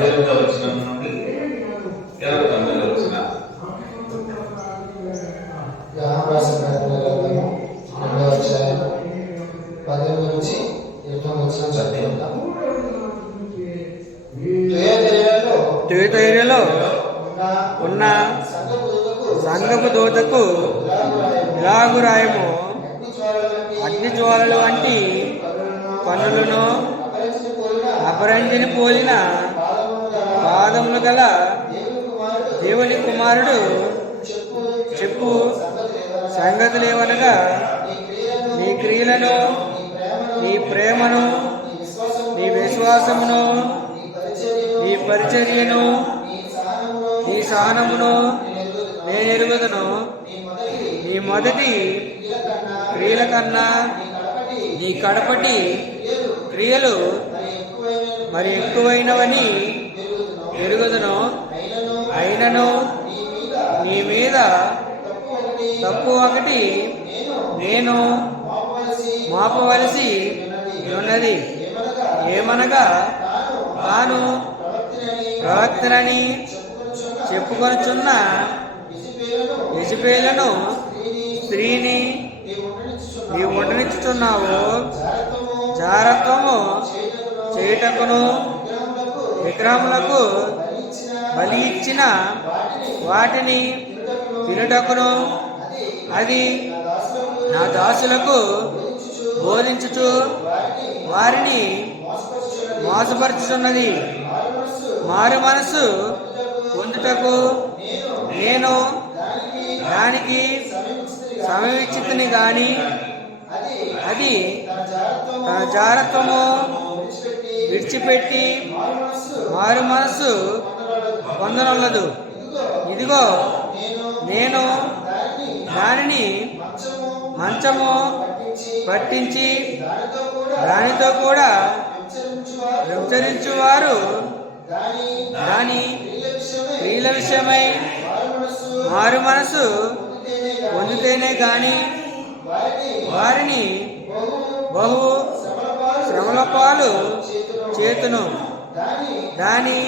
18వ వచనం నుండి 29వ వచనం. యోహాను రాసిన గ్రంథము 2వ అధ్యాయం 18 నుంచి 29 వచనం చదువుకుందాం. తుయతైరలో ఉన్న సంఘపు దూతకు ఇలాగు రాయము: అగ్ని జ్వాలలు వంటి కన్నులను అపరంజిని పోలిన పాదములు గల దేవుని కుమారుడు చెప్పు సంగతులేవనగా, నీ క్రియలను, నీ ప్రేమను, నీ విశ్వాసమును, నీ పరిచర్యను, నీ సహనమును నేను ఎరుగుదను. నీ మొదటి క్రియల కన్నా నీ కడపటి క్రియలు మరి ఎక్కువైనవని ఎరుగుదను. అయినను నీ మీద తప్పు ఒకటి నేను మోపవలసి ఉన్నది. ఏమనగా, తాను ప్రవక్తనని చెప్పుకొనుచున్న యెజబెలును స్త్రీని నీవు ఉండనిచ్చుచున్నావు. జారత్వము చేయుటకును విగ్రహములకు బలి ఇచ్చిన వాటిని తినుటకును అది నా దాసులకు బోధించుచు వారిని మోసపరుచుచున్నది. మారు మనసు పొందుటకు నేను దానికి సమీక్షితుని గాని అది తన జారత్వము విడిచిపెట్టి మారు మనసు పొందనున్నదు. ఇదిగో నేను దానిని మంచము పట్టించి దానితో కూడా వ్యభిచరించువారు దాని క్రియల విషయమై మారు మనసు పొందితేనే గాని వారిని బహు శ్రమల పాలు చేతును. దాని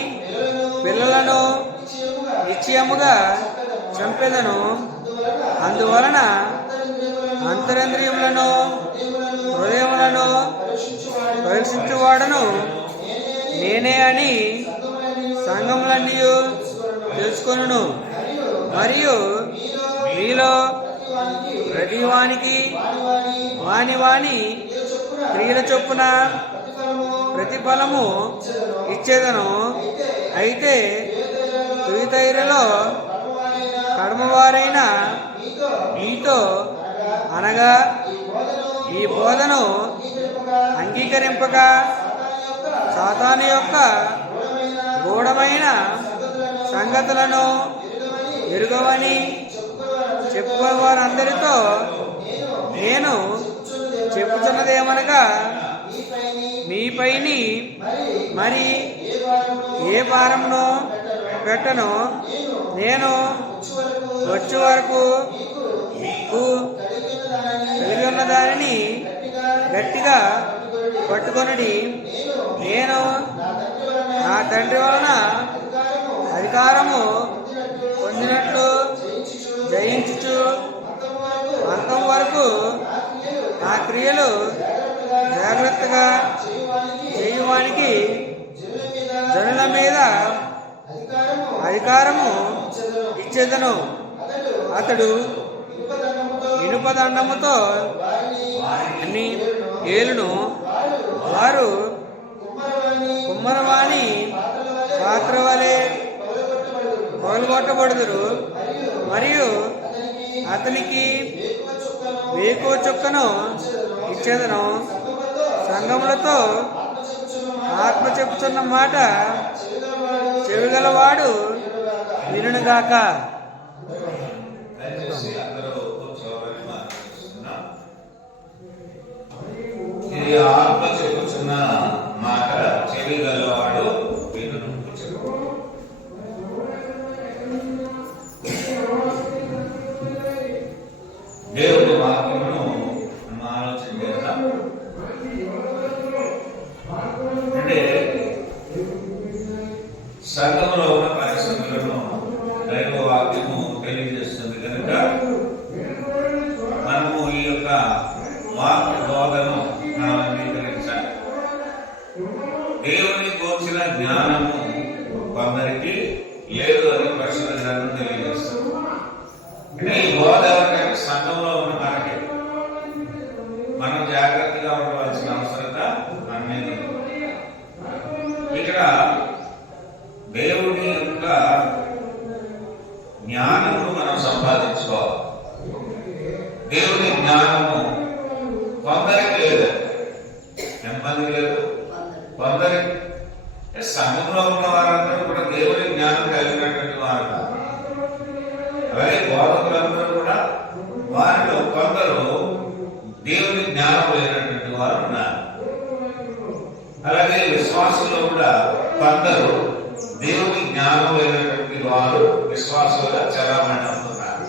పిల్లలను నిశ్చయముగా చంపెదను. అందువలన అంతరంద్రియములను హృదయములను పరీక్షించువాడను నేనే అని సంఘములన్నీ తెలుసుకొనును. మరియు మీలో ప్రతివానికి వాని వాని క్రియల చొప్పున ప్రతిఫలము ఇచ్చేదను. అయితే తుయతైరలో కడమవారైన మీతో అనగా ఈ బోధను అంగీకరింపక సాతాను యొక్క గూఢమైన సంగతులను ఎరుగవని చెప్పుకునే వారందరితో నేను చెప్పుచున్నదేమనగా, మీపైని మరి ఏ భారమును పెట్టను. నేను వచ్చే వరకు మీకు కలిగి ఉన్న దానిని గట్టిగా పట్టుకొనుడి. నేను నా తండ్రి వలన అధికారము పొందినట్లు జయించుచు అంతం వరకు నా క్రియలు జాగ్రత్తగా చేయువానికి జనుల మీద అధికారము ఇచ్చేదను. అతడు ఇనుపదండముతో అన్ని ఏలును. వారు కుమ్మరవాణి పాత్ర వలె పగలగొట్టబడుదురు. మరియు అతనికి వేకువ చుక్కను ఇచ్చేదను. సంఘములతో ఆత్మ చెప్పుతున్న మాట చెవిగలవాడు వినుగాక. ఇది ఆత్మ చెప్పుచున్న మాట చెవిగలవాడు వినును. దేవుని వాక్యమును మనం ఆలోచన చేద్దాం. అంటే సంఘంలో ఉన్న పరిస్థితులను దైవ వాక్యము తెలియజేస్తుంది కనుక మనము ఈ యొక్క వాక్య బోధను మనం అంగీకరించాలి. దేవుని గూర్చిన జ్ఞానము కొందరికి లేదు అని పరిశుద్ధ గ్రంథం తెలియజేస్తుంది. అంటే ఈ బోధ ఎవరికంటే సంఘంలో ఉన్న మనకి మనం జాగ్రత్తగా ఉండవలసిన అవసరత అనేది ఇక్కడ దేవుని యొక్క జ్ఞానము మనం సంపాదించుకోవాలి. దేవుని జ్ఞానము కొందరికి లేదు. ఎంతమంది లేదు? కొందరికి. సంఘంలో ఉన్న వారందరూ కూడా దేవుని జ్ఞానం కలిగినటువంటి వారు కాదు. అలాగే బోధకులందరూ కూడా వారిలో కొందరు దేవుని జ్ఞానం లేనటువంటి వారు ఉన్నారు. అలాగే విశ్వాసంలో కూడా కొందరు దేవుని జ్ఞానం లేనటువంటి వారు విశ్వాసంగా చలామణి అవుతున్నారు.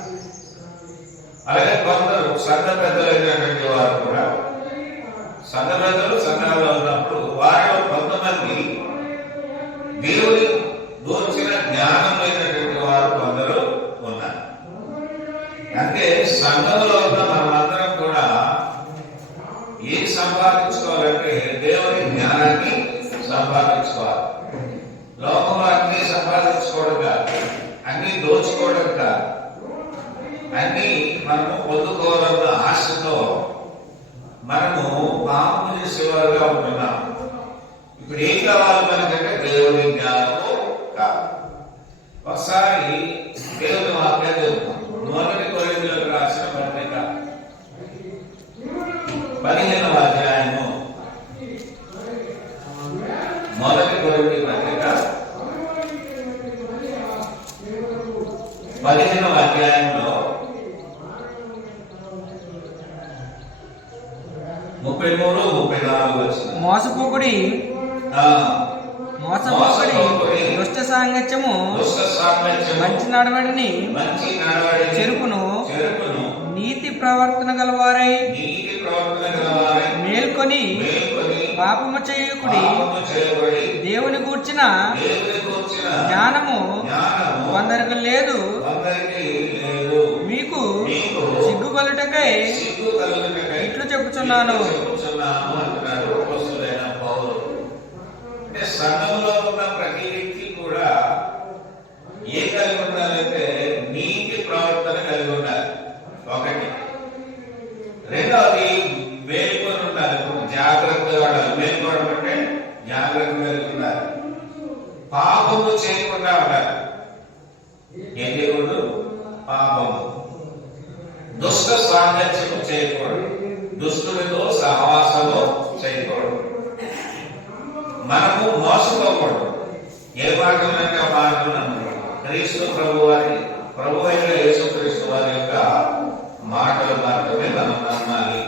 అలాగే కొందరు సంఘ పెద్దలైనటువంటి వారు కూడా సంఘ పెద్దలు సంఘాల్లో ఉన్నప్పుడు వారిలో కొంతమంది దేవుని గూర్చిన జ్ఞానం లేనటువంటి వారు కొందరు ఉన్నారు. అంటే సంఘంలో ఉన్న మనమందరం కూడా ఏం సంపాదించుకోవాలంటే దేవుని జ్ఞానాన్ని సంపాదించుకోవాలి. లోకంలో అన్ని సంపాదించుకోవడం కాదు, అన్ని దోచుకోవడం కాదు, అన్ని మనము పొందుకోవాలన్న ఆశతో మనము పాపం చేసేవారుగా ఉంటున్నాం. ఇప్పుడు ఏం కావాలి మనకంటే దేవుని జ్ఞానము కాదు. ఒకసారి దేవుని వాక్యం చెబుతాం. 1 కొరింథీయులకు రాసిన పత్రిక 15వ అధ్యాయము, 1 కొరింథీయుల పత్రిక 15వ అధ్యాయంలో 33, 34 వచ్చింది. మోసపోకుడి దుష్ట సాంగత్యము మంచి నడవడిని చెరుపును నీతి ప్రవర్తన గలవారై మేల్కొని పాపము చేయకుడి. దేవుని గూర్చిన జ్ఞానము కొందరికి లేదు, మీకు సిగ్గు కలుటకై ఇట్లు చెప్పుచున్నాను. సంఘంలో ఉన్న ప్రతి వ్యక్తి కూడా ఏ కలిగి ఉండాలంటే నీతి ప్రవర్తన కలిగి ఉండాలి. ఒకటి. రెండవది మేల్కొని ఉండాలి, జాగ్రత్తగా ఉండాలి. మేల్కోవడం అంటే జాగ్రత్త కలిగి ఉండాలి. పాపము చేయకుండా ఉండాలి. ఏం చేయకూడదు? పాపము. దుష్ట సాంగత్యము చేయకూడదు, దుష్టులతో సహవాసము చేయకూడదు. మనము మోసపోకూడదు. ఏ మార్గంలో ఆ మార్గం క్రీస్తు ప్రభు అయిన యేసు క్రీస్తు వారి యొక్క మాటల మాత్రమే మనం నమ్మాలి.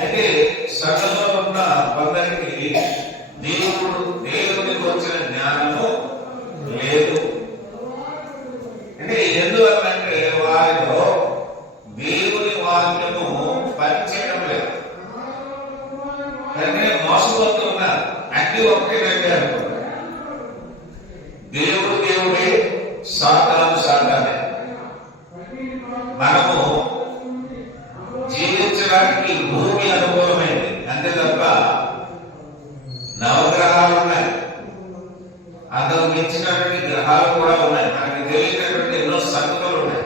అయితే సంఘంలో ఉన్న కొందరికి దేవుని వచ్చిన జ్ఞానము లేదు. అంటే ఎందువల్లంటే వారిలో దేవుని వాక్యము పనిచేయడం లేదు. కానీ మోసపోతూ ఉన్నారు. అన్ని ఒకటేనంటే అనుకుంటారు. దేవుడే, సాతానే. మనము జీవించడానికి భూమి అనుకూలమైంది అంతే తప్ప నవగ్రహాలు ఉన్నాయి, అందులో మించినటువంటి గ్రహాలు కూడా ఉన్నాయి. మనకి తెలియనటువంటి ఎన్నో సంగతులు ఉన్నాయి.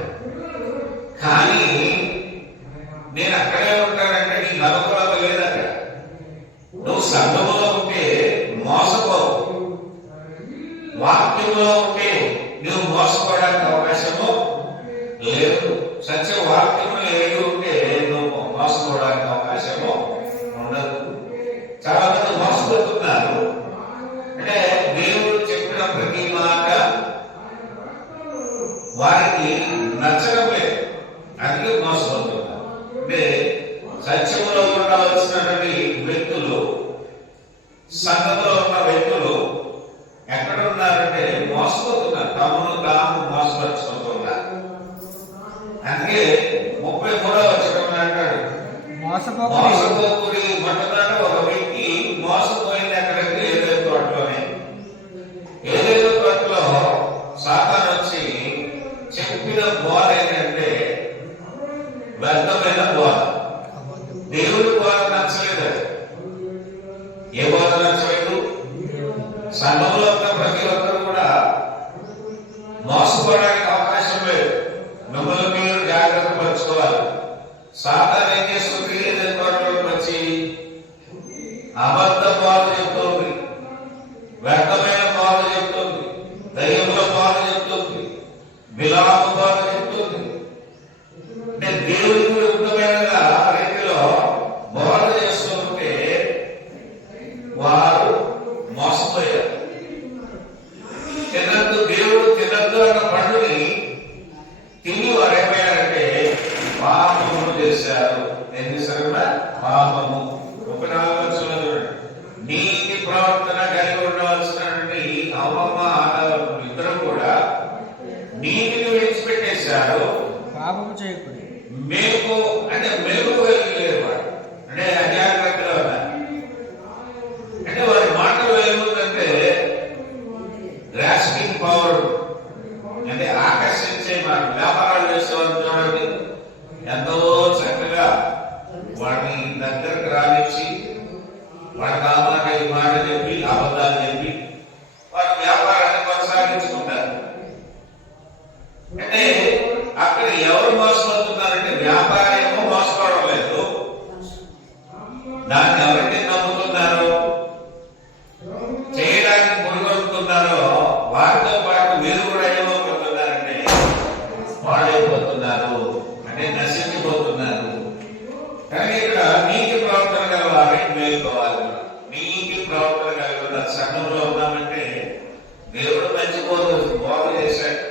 కానీ నేను అక్కడే ఉంటానంటే నీకు అనుకూలత లేదక్కడ. నువ్వు సంఘములో ఉంటే మోసపోవు, వాక్యంలో ఉంటే నువ్వు మోసపోవడానికి అవకాశము లేదు. సత్య వాక్యములు ఏది ఉంటే నువ్వు మోసపోవడానికి అవకాశము ఉండదు. చాలా మంది మోసపోతున్నారు. అంటే దేవుడు చెప్పిన ప్రతి మాట వారికి నచ్చడం లేదు, అందుకే మోసపోతున్నారు. అంటే సత్యములో ఉండవలసినటువంటి వ్యక్తులు, సంఘంలో ఉన్న వ్యక్తులు ఎక్కడ ఉన్నారంటే మోసపోతున్నారు, తమను తాము మోసపరుచుకుంటున్నారు. అందుకే 33వ వచనం అంటాడు, మోసపోకుడి. మొట్టమొదట ఒక వ్యక్తి మోసపోయింది ఎక్కడంటే ఏదో తోటలోనే. ఏ బోధ నచ్చలేదు? సంఘంలో ఉన్న ప్రతి ఒక్కరు కూడా మోసపోవడానికి అవకాశం లేదు. మిమ్మల్ని మీరు జాగ్రత్త పరచుకోవాలి. సాతాను ఏం చేస్తుంది? వచ్చి అబద్ధ బాధ చెప్తుంది, వ్యర్థమైన బాధ చెప్తుంది, దయ్యముల బాధ చెప్తుంది, విలాప బాధ చెప్తుంది. అంటే దేవుడికి విరుద్ధమైన రీతిలో బోధ చేస్తుంటే వారు మోసపోయారు. తినద్దు, దేవుడు తినద్దు అన్న పండుని తిని వారు ఏమయ్యారంటే పాపము చేశారు. ఏం చేశారన్నా? పాపము. 34 చూడండి. నీతి ప్రవర్తన కలిగి ఉండవలసినటువంటి అవ్వమ్మ ఆడవాళ్ళు ఇద్దరు కూడా నీతిని విడిచిపెట్టేశారు. పాపము చేయకూడదు. మేకు అంటే మెరుగు వెళ్ళలేదు వాడు, అంటే అజాగ్రత్తగా ఉన్నారు. అంటే వారి మాటలు ఏముందంటే గ్రాస్పింగ్ పవర్, అంటే ఆకర్షించే మాట. వ్యాపారాలు చేసేవారు చూడండి, ఎంతో చక్కగా వాడిని దగ్గరకు రానిచ్చి వాడికి ఆ మాట ఈ మాట చెప్పి అబద్ధాలు చెప్పి వారి వ్యాపారాన్ని కొనసాగించుకుంటారు. అంటే అక్కడ ఎవరు మోసపోతున్నారంటే వ్యాపారం ఏమో మోసపోవడం లేదు, దాన్ని ఎవరైతే నమ్ముతున్నారో చేయడానికి మునుగొడుతున్నారో వారితో పాటు వీరు కూడా ఏమవుతున్నారంటే పాడైపోతున్నారు, అంటే నశించిపోతున్నారు. కానీ ఇక్కడ నీతి ప్రవర్తన గల వారిని మేలుకోవాలి. నీతి ప్రవర్తన కలిగిన సంఘంలో ఉన్నామంటే దేవుడు మంచి బోధ చేశాడు.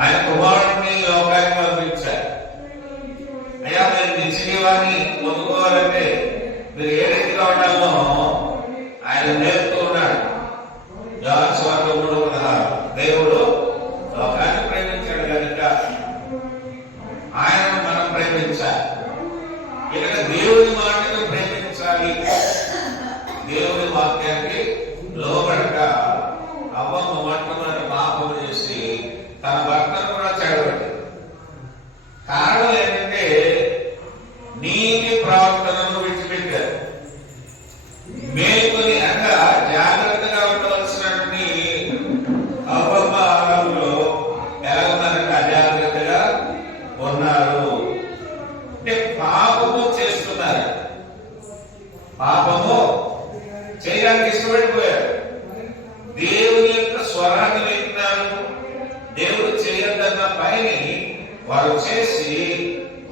ఆయన కుమారుడిని లోకానికి పంపించారు. అయ్యా మీరు నిత్య జీవాన్ని పొందుకోవాలంటే మీరు ఏ రీతిగా ఉండాలో ఆయన నేర్పుతూ ఉన్నాడు. యోహాను సువార్త 3:16 దేవుడు లోకాన్ని ప్రేమించాడు కనుక ఆయనను మనం ప్రేమించాలి. ఇక్కడ దేవుని మాటను ప్రేమించాలి. దేవుని వాక్యానికి లోబడక అవ్వమ్మ మొట్టమొదటి పాపం చేసి తన భర్తను కూడా చెడగొట్టింది. కారణం ఏంటంటే నీతి ప్రవర్తనను విడిచిపెట్టారు. మేలుకొని అనగా జాగ్రత్తగా ఉండవలసినటువంటి అవ్వమ్మ ఆరంలో ఎలా ఉన్నారంటే అజాగ్రత్తగా ఉన్నారు. అంటే పాపము చేస్తున్నారు, పాపము చేయడానికి ఇష్టపడిపోయారు. దేవుని యొక్క స్వరాన్ని వింటున్నారు, దేవుడు చేయొద్దన్న పనిని వారు చేసి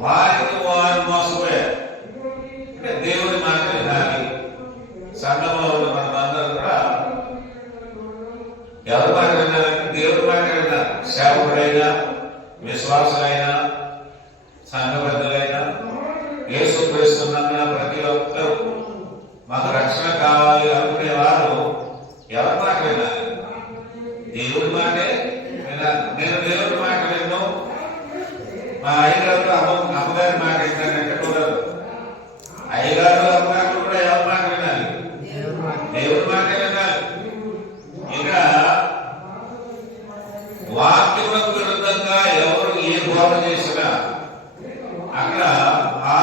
వారికి వారు మోసపోయారు. అంటే దేవుని మాట వినాలి. సంఘంలో ఉన్న మనమందరం కూడా ఎవరి మాట వినాలంటే దేవుడి మాట వినాలి. సేవకుడైనా, విశ్వాసులైనా, సంఘబద్ధులైనా, యేసుక్రీస్తున్న ప్రతి ఒక్కరు మాకు రక్షణ కావాలి అనుకునే వారు ఎవరి మాట వినాలి? దేవుడి మాటే వినాలి. నేను దేవుడి మాట విన్ను, మా అయ్యగారు అమ్మగారి మాట వింటానంటే కుదరదు. అయ్యగారు అమ్మగారు కూడా ఎవరి మాట వినాలి? దేవుడి మాట వినాలి. ఇక వాక్యములకు విరుద్ధంగా ఎవరు ఏ బోధ చేసినా అక్కడ ఆ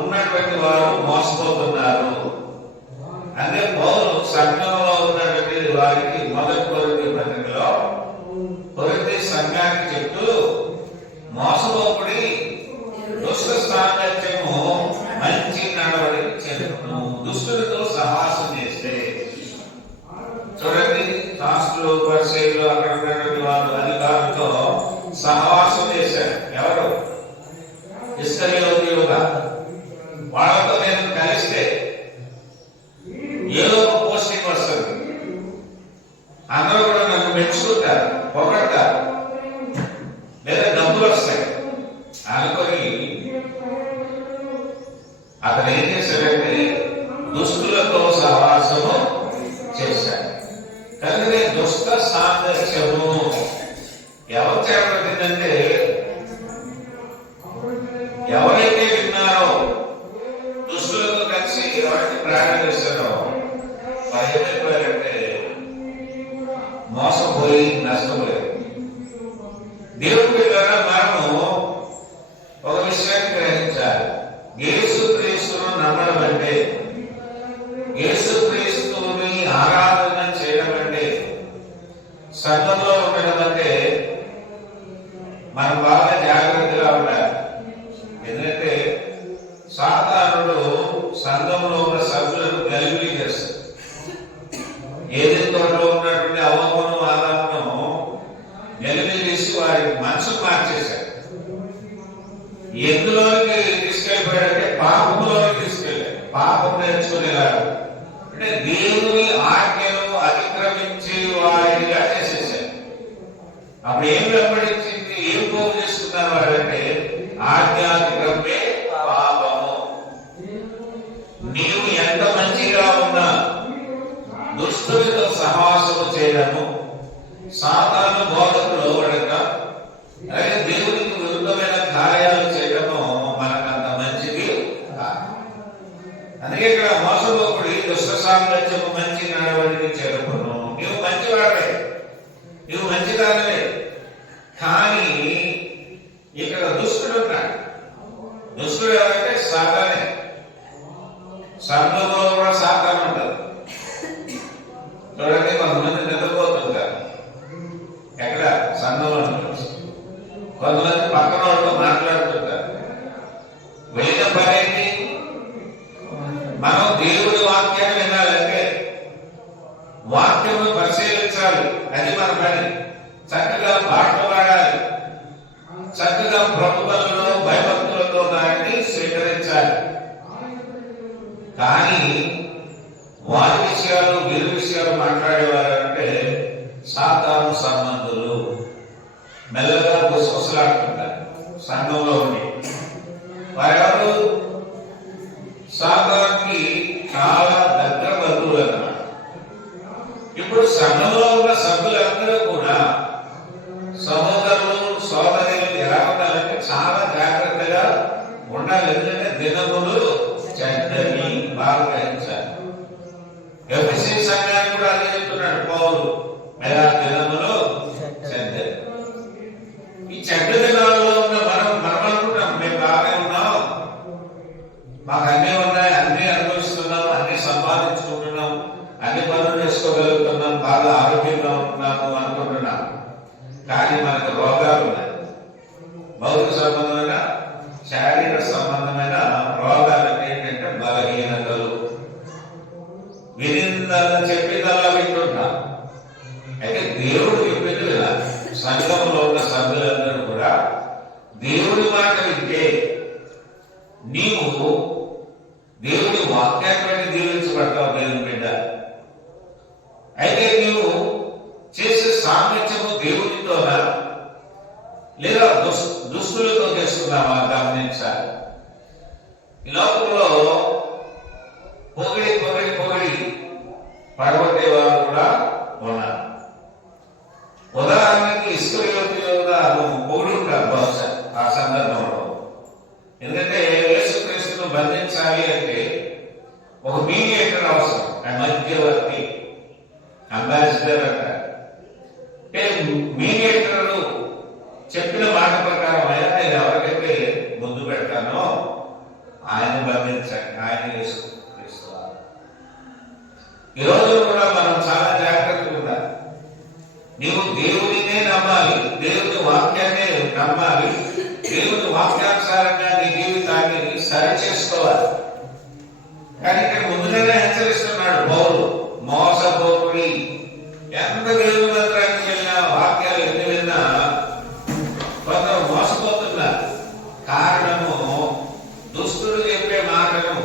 ఉన్నటువంటి వారు మోసపోతున్నారు. అదే పౌలు సంఘంలో ఉన్నటువంటి వారికి మొదటి కొరింథీ పత్రికలో కొరింథీ సంఘానికి చెప్తూ మోసపోకుడి, దుష్ట సాంగత్యము మంచి నడవడికి చెందును. దుష్టులతో సహవాసం చేస్తే చూడండి, శాస్త్రులు పరిచయులు అక్కడ ఉన్నటువంటి వారు అధికారులతో సహవాసం చేశారు. ఎవరు? ఇస్కరియోతీయులుగా. వాళ్ళతో నేను కలిస్తే ఏదో ఒక పోస్టింగ్ వస్తుంది, అందరూ కూడా నన్ను మెచ్చుకుంటారు, పొగడతారు, లేదా డబ్బులు వస్తాయి అనుకొని అతను ఏం చేశాడంటే దుస్తులతో సహవాసము చేశాడు. కానీ దుష్ట సాంగత్యము ఎవరు చేపట్టిందంటే ఎవరైతే విన్నారో దుస్తులతో కలిసి ఎవరైతే ప్రయాణం చేశారో వారు ఏమైపోయారంటే మోసపోయి నష్టపోయారు. దేవుడి ద్వారా మనము ఒక విషయాన్ని గ్రహించాలి. యేసుక్రీస్తును నమ్మడం అంటే యేసుక్రీస్తుని ఆరాధన చేయడం అంటే, సంఘంలో ఉండడం అంటే మనం బాగా జాగ్రత్తగా ఉండాలి. ఎందుకంటే సాతానుడు సంఘంలో ఉన్న సభ్యులను గలిబిలి చేస్తాడు. ఏదైతే తోటలో ఉన్నటువంటి అవ్వమును ఆదామును గలిబిలి చేసి వారి మనసును మార్చేశాడు. ఎందులోకి తీసుకెళ్ళిపోయాడంటే పాపంలోకి తీసుకెళ్ళాడు. పాపం నేర్చుకునేలాగా, అంటే దేవుని ఆజ్ఞను అతిక్రమించి వారిగా చేసేసాడు. అప్పుడు ఏం వెంబడించింది, ఏం పోగు చేసుకున్నారు వారంటే ఆజ్ఞాతిక్రమే పాపము. నీవు ఎంత మంచిగా ఉన్నా దుష్టులతో సహవాసము చేయడము, సాతాను బోధకులు లోబడక, అలాగే దేవునికి విరుద్ధమైన కార్యాలు చేయడము మనకంత మంచిది కాదు. అందుకే ఇక్కడ మోసపోకుడి దుష్ట సామ్రాజ్యము మంచి నడవడికి చేరుకును. నీవు మంచివాడే, నీవు మంచిదానివే, కానీ ఇక్కడ దుష్టుడు ఉన్నాడు. దుష్టుడు ఎవరంటే సాతానే. సంఘంలో కూడా సాతాను ఉంటారు. చూడండి, కొంతమంది నిద్రపోతుంటారు. ఎక్కడ? సంఘంలో ఉంటారు. కొంతమంది పక్కన వాళ్ళతో మాట్లాడుతుంటారు. వెళ్ళిన పని ఏంటి? మనం దేవుడి వాక్యాన్ని వినాలంటే వాక్యము పరిశీలించాలి. అది మన పని. చక్కగా పాటలు పాడాలి, చక్కగా ప్రభుత్వంలో భయభక్తులతో దాన్ని స్వీకరించాలి. కానీ వారి విషయాలు వీరి విషయాలు మాట్లాడేవారంటే సాతాను సంబంధులు. మెల్లగా గుసగుసలాడుతుంటారు సంఘంలో ఉండి. వారెవరు? సాతానికి చాలా దగ్గర బంధువులు అన్నమాట. ఇప్పుడు సంఘంలో ఉన్న సభ్యులందరూ కూడా సహోదరులు సోదరులు ఎలా ఉండాలంటే చాలా జాగ్రత్తగా ఉండాలి. ఎందుకంటే దినములు చెడ్డని బాగా గ్రహించాలి. ఎఫెసీ సంఘాన్ని కూడా అదే చెప్తున్నాడు పౌలు, ఎలా దినములు చెడ్డని. ఈ చెడ్డ దినాల్లో ఉన్న మనం అనుకుంటాం మేము బాగా ఉన్నాం, మాకు అన్నీ ఉన్నాయి, అన్ని అనుభవిస్తున్నాం, అన్ని సంపాదించుకుంటున్నాం, అన్ని పనులు చేసుకోగలుగుతున్నాం, బాగా ఆరోగ్యంగా ఉంటున్నాము అనుకుంటున్నాం. కానీ మనకు రోగాలు ఉన్నాయి. భౌతిక సంబంధమైన, శారీరక సంబంధమైన రోగాలు ఏంటంటే బలహీనతలు. వినిందని చెప్పిందల్లా వింటున్నా. అయితే దేవుడు చెప్పింది ఇలా, సంఘంలో ఉన్న సభ్యులందరూ కూడా దేవుడి మాట వింటే నీవు దేవుడి వాక్యాన్ని బట్టి దీవించబడతావు. దేవుని బిడ్డ అయితే నీవు చేసే సామర్థ్యము దేవుడితోనా లేదా దుస్తులతో చేస్తున్నావా గమనించాలి. ఈ లోకంలో పొగిడి పొగిడి పొగిడి పడగొట్టేవారు కూడా ఉన్నారు. ఉదాహరణకి ఇస్కరియోతు పొగిడి ఉంటారు బహుశా ఆ సందర్భంలో. ఎందుకంటే యేసుక్రీస్తును బంధించాలి అంటే ఒక మీడియేటర్ అవసరం, మధ్యవర్తి, అంబాసిడర్ అంటారు. అంటే మీడియేటర్ చెప్పిన మాట ప్రకారం నేను ఎవరికైతే ముందు పెడతానో ఆయన బంధించండి, ఆయన యేసుక్రీస్తు. ఈరోజు కూడా మనం చాలా జాగ్రత్తగా ఉండాలి. నీవు దేవుడినే నమ్మాలి, దేవుని వాక్యాన్ని నమ్మాలి, దేవుని వాక్యానుసారంగా నీ జీవితాన్ని సరి చేసుకోవాలి. కానీ ఇక్కడ ముందుగానే హెచ్చరిస్తున్నాడు పౌలు, మోసపోకుడి. ఎంత దేవుని మంత్రానికి వెళ్ళినా, వాక్యాలు ఎన్ని విన్నా కొందరు మోసపోతున్నారు. కారణము దుష్టుడు చెప్పే మాటను,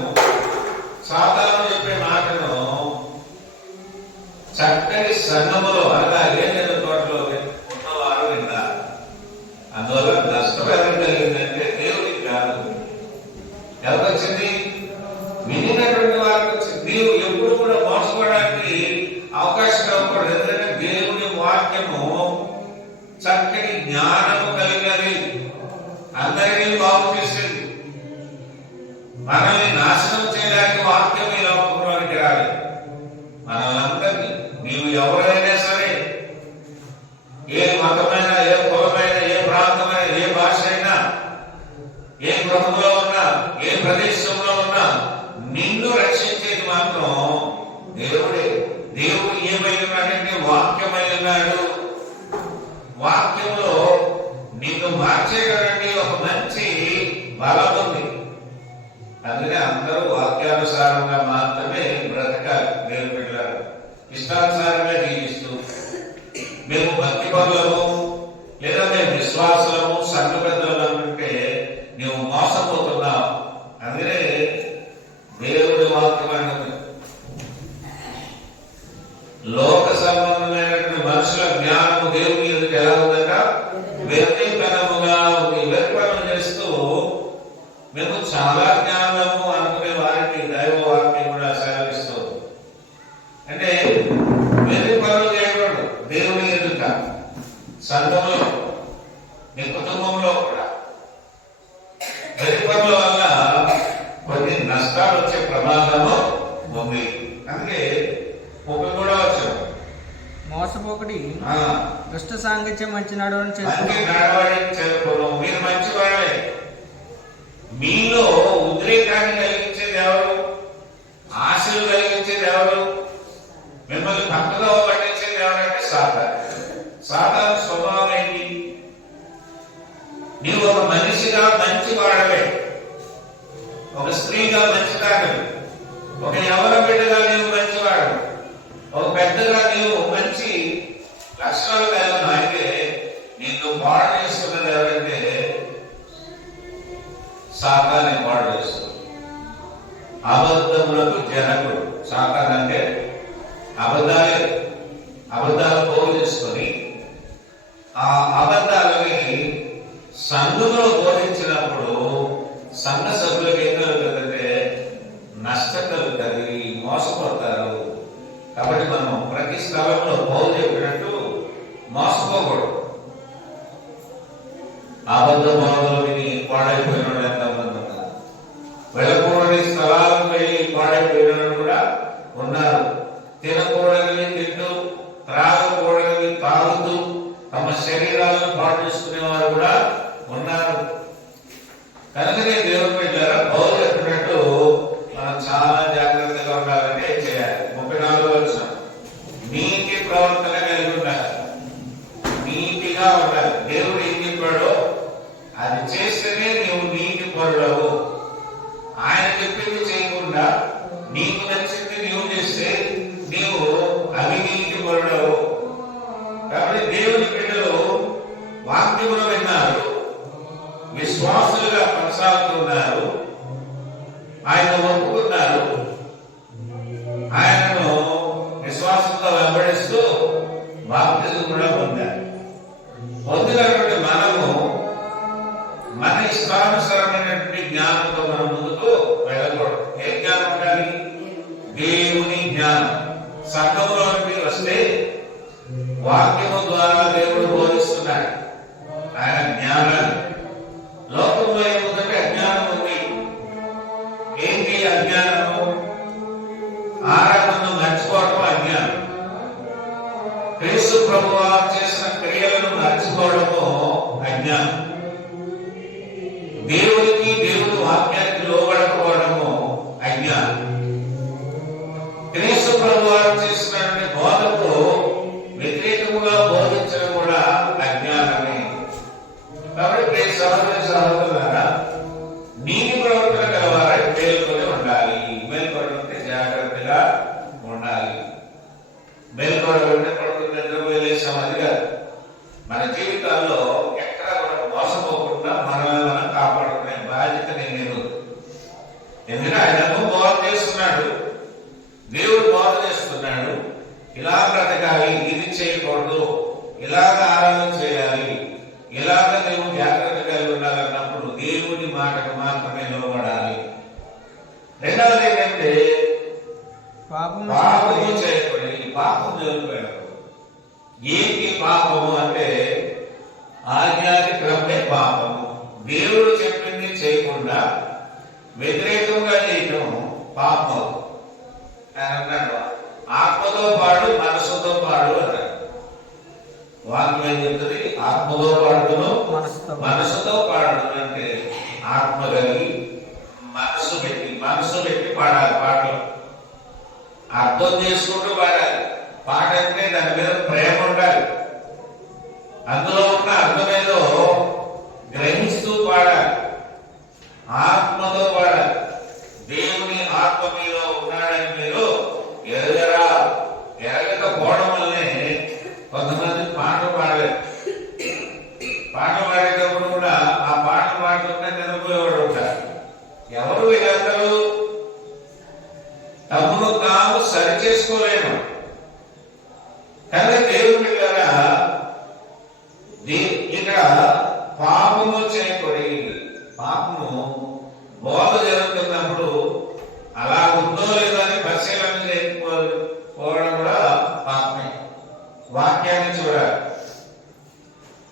సాతాను చెప్పే మాటను చక్కని సంఘములో అనగా ఏదైనా తోటలో ఉన్నవారు విన్నారు. అందువల్ల నష్టం ఎవరు కలిగిందంటే దేవుడికి కాదు. ఎవరికొచ్చింది? వినినటువంటి వారికి వచ్చింది. నీవు ఎప్పుడు కూడా మోసపోవడానికి అవకాశం ఇవ్వకూడదు. ఎందుకంటే దేవుని వాక్యము చక్కని జ్ఞానము కలిగినది, అందరినీ బాగు చేసేది. మనల్ని నాశనం చేయడానికి వాక్యం ఈ లోకంలోనికి రాలి. మనల్ని నీవు ఎవరైనా సరే, ఏ మతమైనా, ఏ కులమైనా, ఏ ప్రాంతమైనా, ఏ భాష అయినా, ఏ గృహంలో ఉన్నా, ఏ ప్రదేశంలో ఉన్నా, నిన్ను రక్షించేది మాత్రం ఇష్టానుసారంగా జీవిస్తూ మేము భక్తి పరులము లేదా మేము విశ్వాసము సంఘ పెద్దలు అనుకుంటే నువ్వు మోసపోతున్నావు. అందుకే దేవుడి వాక్యం అన్నది లోక సంబంధమైనటువంటి మనుషుల జ్ఞానము దేవుని ఎదుట ఎలా ఉందట? వ్యక్తిగతముగా ఉంది. వెర్పనం చేస్తూ మేము చాలా జ్ఞానము అనుకునే వారికి దైవ వాక్యం కూడా సెలవిస్తూ అంటే వెర్రి పనులు చేయకూడదు. దేవుని ఎదుట, సంఘంలో, నీ కుటుంబంలో కూడా వెర్రి పనుల వల్ల కొన్ని నష్టాలు వచ్చే ప్రమాదము ఉంది. అందుకే ముప్పై కూడా వచ్చాడు మోసపోకటి దుష్ట సాంగత్యం మంచి నడవని చేసుకోవడం. మీరు మంచివాడే. మీలో ఉద్రేకాన్ని కలిగించేది ఎవరు? ఆశలు కలిగించేది ఎవరు? మిమ్మల్ని పక్కగా పట్టించేది ఎవరంటే సాతాను. సాతాను స్వభావం ఏంటి? నీవు ఒక మనిషిగా మంచి వాడవే, ఒక స్త్రీగా మంచిదానివి, ఒక యవన బిడ్డగా నీవు మంచివాడు, ఒక పెద్దగా నీవు మంచి లక్షణాలు కలిగిన అయితే నీకు పాడు చేస్తున్నది ఎవరంటే సాతానే పాడు చేస్తుంది. అబద్ధములకు జనకుడు సాతాన్ అంటే అబద్ధాలు పోగు చేసుకొని ఆ అబద్ధాలని సంఘంలో బోధించినప్పుడు సంఘ సభ్యులకు ఏం కలుగుతుందంటే నష్టం కలుగుతుంది, మోసపోతారు. కాబట్టి మనం ప్రతి స్థలంలో పౌలు చెప్పినట్టు మోసపోకూడదు. అబద్ధ బోధలు విని పాడైపోయినాడు ఎంతమంది ఉన్నారు. వెళ్ళకూడని స్థలాలకు వెళ్ళి పాడైపోయిన కూడా ఉన్నారు. తినకూడనివి తింటూ, త్రాగకూడనివి తాగుతూ తమ శరీరాలను పాడు చేసుకునే వారు కూడా ఉన్నారు. కనుకనే దేవుని బిడ్డలారా, పౌలు చెప్పినట్టు మనం చాలా జాగ్రత్తగా ఉండాలంటే ఏం చేయాలి? 34వ వచనం, నీతి ప్రవర్తన కలిగి ఉండాలి, నీతిగా ఉండాలి. దేవుడు ఏం చెప్పాడో అది చేస్తేనే నీవు నీతి పరుడవు. ఆయన చెప్పింది చేయకుండా నీకు నచ్చింది నీవు చేస్తే నీవు అవినీతి పరుడవు. కాబట్టి దేవుని బిడ్డలు వాక్యములు విన్నారు, విశ్వాసులుగా కొనసాగుతున్నారు, ఆయన ఒప్పుకున్నారు, ఆయనను విశ్వాసంతో వెంబడిస్తూ బాప్తిజం కూడా పొందారు. పొందినటువంటి మనము మన ఇష్టానుసారమైనటువంటి జ్ఞానంతో మనం ముందుకు వెళ్ళకూడదు. ఏ జ్ఞానం ఉండాలి? దేవుని జ్ఞానం. సంఘంలోనికి వస్తే వాక్యము ద్వారా దేవుడు బోధిస్తున్నాడు ఆయన జ్ఞానాన్ని. లోకంలో ఏముందంటే అజ్ఞానం ఉంది. ఏంటి అజ్ఞానము? ఆరాధనను మర్చిపోవడం అజ్ఞానం. క్రీస్తు ప్రభువు చేసిన క్రియలను మర్చిపోవడము అజ్ఞానం. దేవుడికి దేవుడు వాక్యానికి లోబడకపోవడము అజ్ఞానం. క్రీస్తు ప్రభువు చేసినటువంటి బోధకు వ్యతిరేకముగా బోధించడం కూడా అజ్ఞానమే. కాబట్టి సహోదరులారా, నీతి ప్రవర్తన కలవారై మేల్కొని ఉండాలి. మేల్కొంటే జాగ్రత్తగా ఉండాలి. మేల్కొంటే పడుకుని నిద్రపోలేసాం అది కాదు. మన జీవితాల్లో ఎక్కడ మనం మోసపోకుండా మనల్ని మనం కాపాడుకునే బాధ్యత నేను. ఎందుకంటే ఆయన బోధ చేస్తున్నాడు, దేవుడు బోధ చేస్తున్నాడు. ఇలా బ్రతకాలి, ఇది చేయకూడదు, ఇలాగ ఆరాధన చేయాలి, ఇలాగ నువ్వు జాగ్రత్త కలిగి ఉండాలన్నప్పుడు దేవుని మాటకు మాత్రమే లోబడాలి. రెండవది ఏంటంటే పాపము చేయకూడదు. పాపం జరుగుతాడు. ఏంటి పాపము అంటే ఆజ్ఞాతిక్రమే పాపము. దేవుడు చెప్పింది చేయకుండా వ్యతిరేకంగా చేయటం పాపం. ఆయన అన్నాడు, ఆత్మతో పాడు మనసుతో పాడు అన్నాడు. వాక్యం ఏం చెప్తుంది? ఆత్మతో పాడును మనసుతో పాడు అంటే ఆత్మ కలిగి మనసు పెట్టి పాడాలి. పాటలు అర్థం చేసుకుంటూ పాడాలి. పాట అంటే దాని మీద ప్రేమ ఉండాలి. అందులో ఉన్న అర్థమేదో గ్రహిస్తూ పాడాలి. ఆత్మతో పాడాలి. దేవుని ఆత్మ మీలో ఉన్నాడని మీరు ఎరగరా? చేసుకోలేను. కనుక దేవుని బిడ్డలారా, ఇక్కడ పాపము చేయకూడదు. పాపము బోధ జరుగుతున్నప్పుడు అలా ఉందో లేదో అని పరిశీలన చేయకపోవడం కూడా పాపమే. వాక్యాన్ని చూడాలి,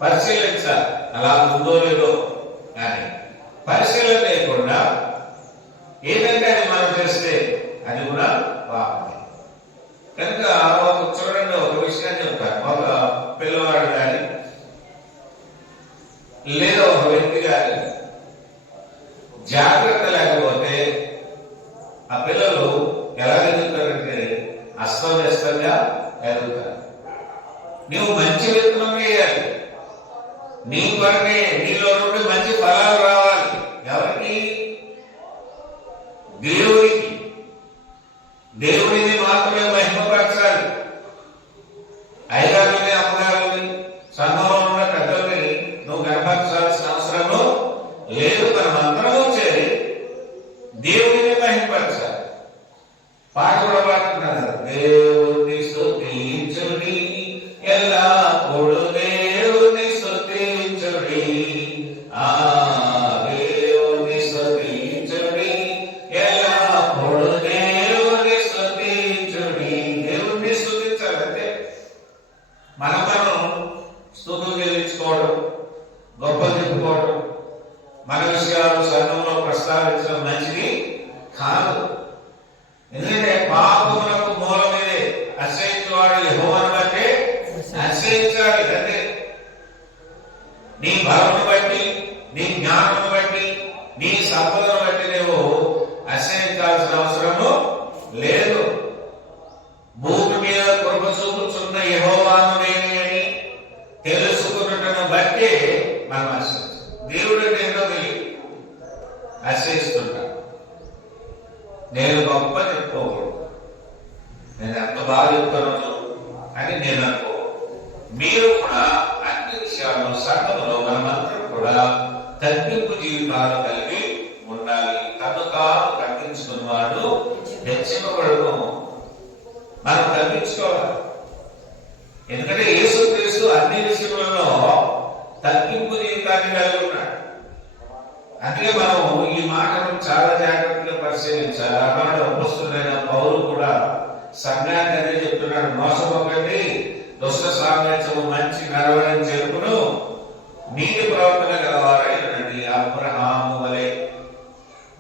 పరిశీలించాలి, అలా ఉందో లేదో కానీ పరిశీలన చేయకుండా ఏదంటే అది మనం చేస్తే అది కూడా పాపమే. కనుక చూడండి, ఒక విషయం చెప్తాను. ఒక పిల్లవాడు కానీ లేదా ఒక వ్యక్తి కానీ జాగ్రత్త లేకపోతే ఆ పిల్లలు ఎలా ఎదుగుతారంటే అస్తవ్యస్తంగా ఎదుగుతారు. నీవు మంచి విత్తనం వేయాలి, నీ కొరకే నీలో నుండి మంచి ఫలాలు రావాలి. ఎవరికి? దేవుడికి. దేవుడిని మాత్రమే మహిమపరచాలి. అయ్యగారిని, అమ్మగారిని, సంఘంలో ఉన్న పెద్దల్ని నువ్వు కనపరచాల్సిన అవసరము లేదు. మనమందరము చేరి దేవుడిని మహిమపరచాలి. పాట కూడా పాడుతున్నారు, దేవుని స్తుతించుడి ఎల్లప్పుడు దేవుని స్తుతించుడి, ఆ దేవుని స్తుతించుడి ఎల్లప్పుడు దేవుని స్తుతించుడి. దేవుణ్ణి స్తుతించాలంటే మనం స్తుతులు చెల్లించుకోవడం, గొప్ప చెప్పుకోవడం, మన విషయాలు సంఘంలో ప్రస్తావించడం మంచిది కాదు. ఎందుకంటే పాపములకు మూలమేదే. అసహించేవాడు యెహోవాను బట్టి అసహించాలి. అంటే నీ బలమును బట్టి, నీ జ్ఞానమును బట్టి, నీ సంపదను బట్టి నువ్వు అసహించాల్సిన అవసరము లేదు. భూమి మీద కృప చూపుచున్న యెహోవాను నేనే అని తెలుసుకున్నట్టును బట్టి మనం అసహించాలి. దేవుడు అంటే ఏంటో తెలియదు, అసహిస్తుంటా. నేను గొప్ప చెప్పుకోకూడదు, నేను ఎంత బాగా చెప్తాను అని నేను అనుకో. మీరు కూడా అన్ని విషయాల్లో సంఘంలో మనమందరం కూడా తగ్గింపు జీవితాలు కలిగి ఉండాలి. తను తాను తగ్గించుకున్నవాడు హెచ్చింపబడను. మనం తగ్గించుకోవాలి. ఎందుకంటే యేసుక్రీస్తు అన్ని విషయంలో తగ్గింపు జీవితాన్ని కలిగి ఉన్నాడు. అందుకే మనం ఈ మాటను చాలా జాగ్రత్తగా పరిశీలించాలి. అన్నాడు అపోస్తలుడైన పౌలు కూడా సంఘాన్ని అదే చెప్తున్నాడు, మోసపోకండి, దుష్ట సాంగత్యము మంచి నడవడిని చెరుపును, నీతి ప్రవర్తన గలవారై ఉండండి. అబ్రహాము వలె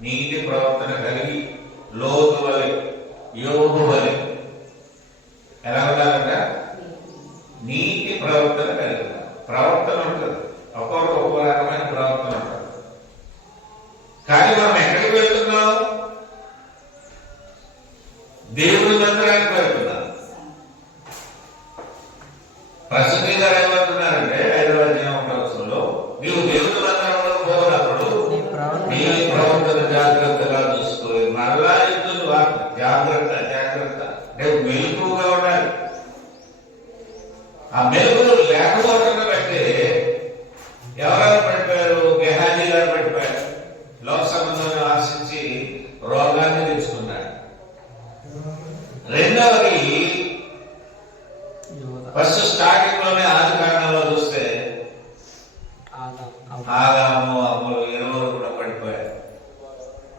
నీతి ప్రవర్తన కలిగి, లోతు వలె, యోబు వలె ఎలా ఉండాలంట? నీతి ప్రవర్తన కలిగి. ప్రవర్తన ఉంటుంది, ఒక్కొక్కరు ఒక్కో రకమైన ప్రవర్తన ఉంటుంది. కానీ మనం ఎక్కడికి వెళ్తున్నాం? దేవుడి మందిరానికి వెళ్తున్నాం. ప్రసంగి గారు ఏమంటున్నారంటే 5వ అధ్యాయంలో, నీవు దేవుడి మందిరంలో పోయినప్పుడు నీ ప్రవర్తన జాగ్రత్తగా చూసుకోవాలి. మరలా ఇస్తుంది వార్త, జాగ్రత్త జాగ్రత్త. రేపు మెలకుగా ఉండాలి. ఆ మెలుగులు లేకపోవడం బట్టి ఎవరైనా పడిపోయారు? గెహాజీ గారు పడిపోయారు. లోక సంబంధాన్ని ఆశించి రోగాన్ని తెచ్చుకున్నాడు. రెండవది, ఫస్ట్ స్టార్టింగ్ లోనే ఆది కారణంలో చూస్తే ఆదాము అమ్ములు ఇరువురు కూడా పడిపోయారు.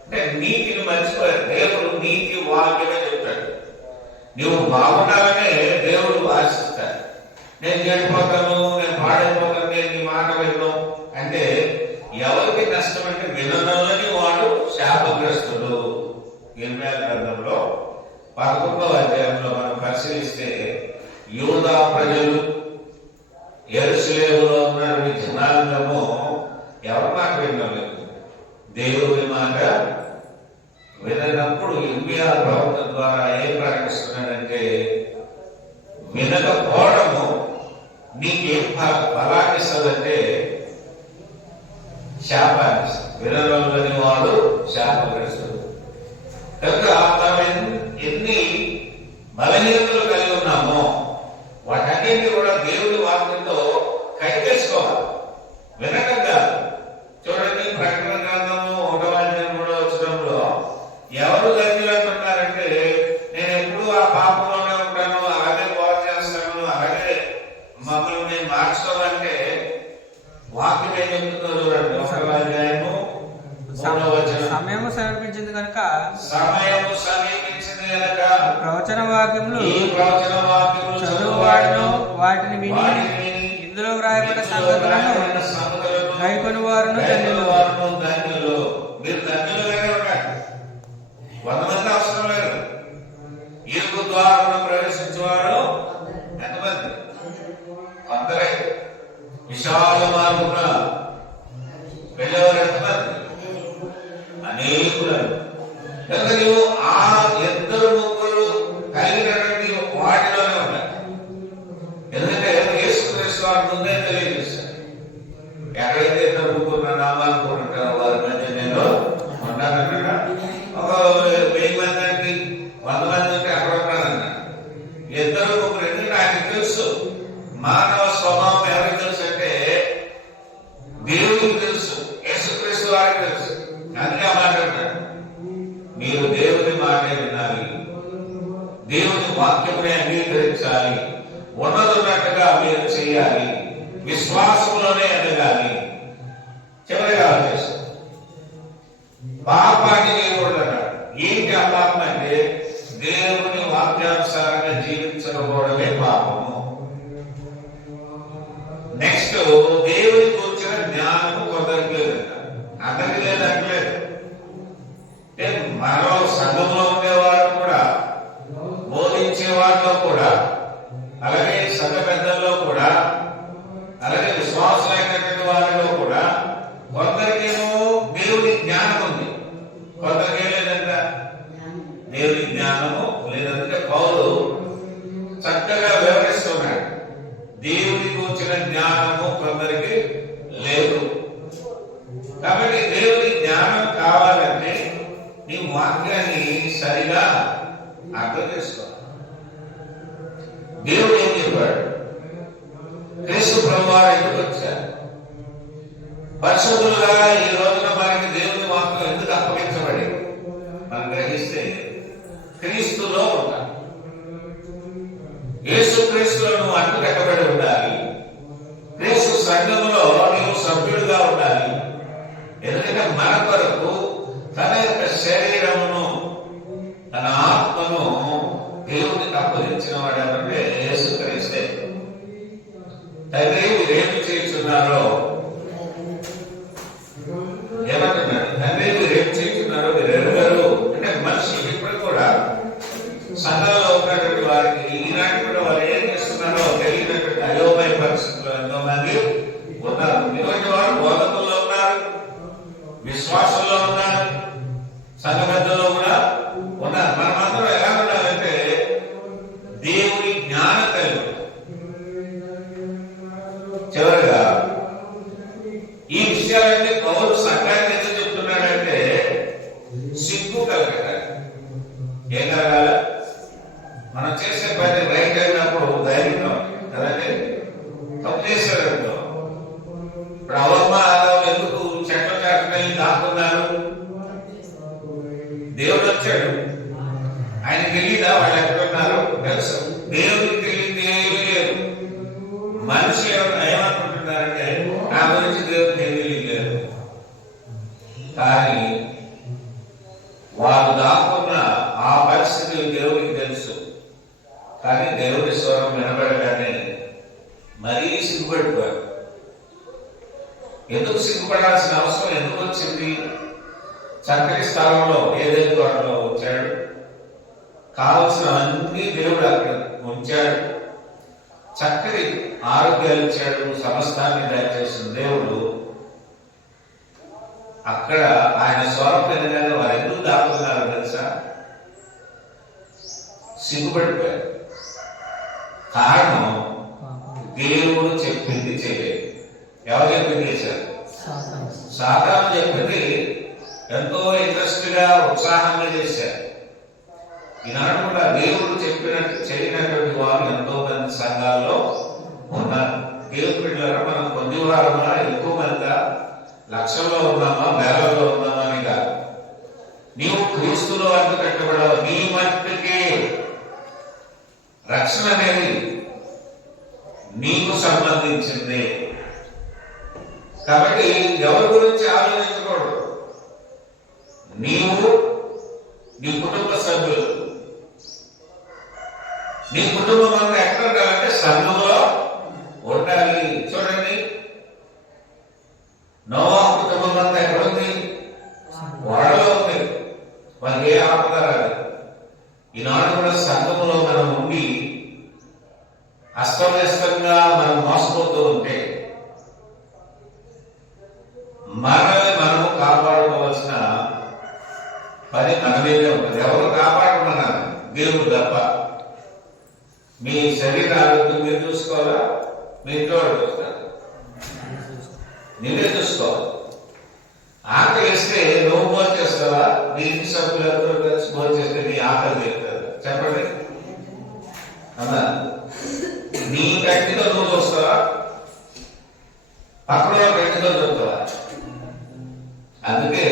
అంటే నీతిని మర్చిపోయారు. దేవుడు నీతి వాక్యమే చెప్తాడు. నువ్వు బాగుండాలనే దేవుడు ఆశిస్తాడు. నేను చెడిపోతాను, నేను పాడైపోతాను, నేను నీ మాట వినను అంటే ఎవరికి నష్టం అంటే వినడంలోని వాడు శాపగ్రస్తుడు. ఇర్మీయా గ్రంథంలో 11వ అధ్యాయంలో మనం పరిశీలిస్తే యూదా ప్రజలు, యెరూషలేములో ఉన్న జనాంగము ఎవరి మాట వినలేదు, దేవుడి మాట విననప్పుడు ఇర్మీయా ప్రవక్త ద్వారా ఏం ప్రకటిస్తున్నాడంటే, వినకపోవడము నీకేం ఫలాన్ని ఇస్తుందంటే శాపాన్ని. వినడంలోని వాడు శాపగ్రస్తుడు. కనుక మనం ఎన్ని బలహీనతలు కలిగి ఉన్నామో వాటన్నింటినీ కూడా దేవుడి వాక్యంతో కైకేసుకోవాలి. వినడం కాదు. చూడండి, ప్రకటన గ్రంథము 1వ అధ్యాయం 3వ వచనంలో ఎవరు ధన్యులు అంటున్నారంటే, నేను ఎప్పుడు ఆ పాప వాక్యములు చదువువాడును వాటిని విని ఇందులో వ్రాయబడ్డ సంగతులను గైకొని వారును ధన్యులు. మీరు ధన్యులుగానే ఉన్నారు. 100 మంది అవసరం లేదు. ఇరుకు ద్వారమున ప్రవేశించేవారు ఎంతమంది? అందరే. విశాల మార్గమున వెళ్ళేవారు ఎంతమంది? అనేకులు. కనుక నీవు ఆ 2 ముగ్గురు కలిగినటువంటి వాటిలోనే ఉన్నాయి. ఎందుకంటే యేసుక్రీస్తు వారి ముందే తెలియజేశారు, ఎక్కడైతే 2 ముగ్గురు నా నామాన్ని కోరుకుంటారో వారి మధ్య నేను ఉన్నానన్నా. ఒక 1000 మంది అంటే 100 మంది అంటే అక్కడ ఉన్నానన్నా. 2 ముగ్గురు ఎందుకంటే ఆయనకు తెలుసు మానవ స్వభావం. ఎవరికి తెలుసు అంటే దేవుడికి తెలుసు, యేసుక్రీస్తు వారికి తెలుసు. అందుకే ఆ మాట అంటాడు, మీరు దేవుని మాటే వినాలి, దేవుని వాక్యమునే అంగీకరించాలి, ఉన్నట్టుగా మీరు చేయాలి, విశ్వాసంలోనే ఎదగాలి. చివరిగా వచ్చేసి పాపాన్ని చేయకూడదు అన్నాడు. ఏంటి ఆ పాపం అంటే దేవుని వాక్యానుసారంగా జీవించకపోవడమే పాపము. నెక్స్ట్, దేవునికి వచ్చిన జ్ఞానము కొందరికి లేదంట. అందరికి లేదంటలేదు. మనలో సంఘంలో ఉండేవారు కూడా, బోధించే వాళ్ళలో కూడా, అలాగే సంఘ పెద్దల్లో కూడా, అలాగే విశ్వాసులైనటువంటి వారిలో కూడా కొందరికేమో దేవుని జ్ఞానం ఉంది, కొందరికి లేదంట. దేవుని జ్ఞానము లేదంటే పౌలు చక్కగా వివరిస్తున్నాడు. దేవునికి వచ్చిన జ్ఞానము కొందరికి లేదు. కాబట్టి దేవుని జ్ఞానం కావాలంటే నీ వాక్యాన్ని సరిగా అర్థం చేసుకో. దేవుడు ఏం చెప్పాడు? క్రీస్తు ప్రభువారు ఎందుకు వచ్చారు? పరిశుద్ధులుగా ఈ రోజున మనకి దేవుని వాక్యం ఎందుకు అప్పగించబడి మనం గ్రహిస్తే క్రీస్తులో ఉంటాం. యేసు క్రీస్తులో నువ్వు అంటు కట్టబడి ఉండాలి. క్రీస్తు సంఘములో నీవు సభ్యుడిగా ఉండాలి. ఎందుకంటే మన కొరకు తన యొక్క శరీరమును, తన ఆత్మను దేవునికి అప్పగించిన వాడు ఎవరంటే యేసుక్రీస్తే. తండ్రి మీరేమి చేస్తున్నారో ఏమంటున్నాడు? తండ్రి మీరేమి చేస్తున్నారో మీరు ఎరుగరు అంటే మనుషులకి ఇప్పుడు కూడా, సంఘంలో ఉన్నటువంటి వారికి ఈనాటి కూడా వారు ఏం చేస్తున్నారో తెలియనటువంటి అయోమయ పరిస్థితుల్లో ఎంతో మంది ఉన్నారు. ఇటువంటి వారు బోధకుల్లో ఉన్నారు, విశ్వాసంలో ఉన్నారు, సంఘ పెద్దలో కూడా ఉన్నారు. మన మాత్రం ఎలా ఉండాలంటే దేవుని జ్ఞాన కలిగి. చివరిగా ఈ విషయాలన్నీ పౌలు సంఘానికి ఎందుకు చెప్తున్నాడంటే సిగ్గు కలగాలి. ఏం కలగాలి? మనం చేసే పని రైట్ అయినప్పుడు ధైర్యం కదండి. తప్పు చేశాడు. ఇప్పుడు అవమ్మ ఎందుకు చెట్ల చాటుకెళ్ళి దాక్కున్నారు? దేవుడు వచ్చాడు, ఆయన తెలియదా వాళ్ళు ఎక్కడున్నారు? తెలుసు. దేవుడికి తెలియదు ఏమీ లేదు. మనిషి ఏమనుకుంటున్నారంటే నా గురించి దేవుడికి ఏమీ తెలియలేదు. కానీ వారు దాక్కున్న ఆ పరిస్థితులు దేవుడికి తెలుసు. కానీ దేవుడి స్వరం వినబడగానే మరీ సిగ్గుపడిపోయారు. ఎందుకు సిగ్గుపడాల్సిన అవసరం ఎందుకు వచ్చింది? చక్కటి స్థలంలో ఏదైతే తోటలో ఉంచాడు, కావలసిన అన్ని దేవుడు అక్కడ ఉంచాడు, చక్కటి ఆరోగ్యాలు ఇచ్చాడు, సమస్తాన్ని దయచేసిన దేవుడు అక్కడ ఆయన స్వరం వినగానే వారు ఎందుకు దాక్కున్నారు తెలుసా? సిగ్గుపడిపోయారు. కారణం దేవుడు చెప్పింది చేయలేదు. ఎవరు చెప్పింది చేశారు? సాతాను చెప్పింది ఎంతో ఇంట్రెస్ట్ గా, ఉత్సాహంగా చేశారు. ఈనాడు కూడా దేవుడు చెప్పినట్టు చేయనటువంటి వారు ఎంతో మంది సంఘాల్లో ఉన్నారు. దేవుడి బిడ్డలారా, మనం కొద్ది వారమా, ఎక్కువ మంది, లక్షల్లో ఉన్నామా, వేలలో ఉన్నామా అని కాదు. నీవు క్రీస్తులో అంత కట్టబడవు. నీ మట్టికి రక్షణ అనేది నీకు సంబంధించింది. కాబట్టి ఎవరి గురించి ఆలోచించకూడదు. నీవు, నీ కుటుంబ సభ్యులు, నీ కుటుంబం అంతా ఎక్కడ ఉండాలంటే సంఘంలో ఉండాలి. చూడండి, నోవా కుటుంబం అంతా ఎక్కడ ఉంది? వాళ్ళలో ఉంది. వాళ్ళకి ఏ ఆపద రాదు. ఈనాడు కూడా సంఘంలో మనం ఉండి అస్తవ్యస్తంగా మనం మోసపోతూ ఉంటే మనల్ని మనము కాపాడుకోవాల్సిన పని మన మీదే ఉంటుంది. ఎవరు కాపాడమన్నారు? దేవుడు తప్ప. మీ శరీర ఆరోగ్యం మీరు చూసుకోవాలా? మీ ఇంట్లో వాళ్ళు చూస్తారు, నువ్వే చూసుకోవాలి. ఆకలి వేస్తే నువ్వు భోజనం చేస్తావా? నీ ఇంటి సభ్యులందరూ కలిసి భోజనం చేస్తే నీ ఆకలి తీరుతుంది. చెప్పండి అన్నా, నీ కంటితో నువ్వు చూస్తావా? పక్కన కంటితో చూస్తావా? అందుకే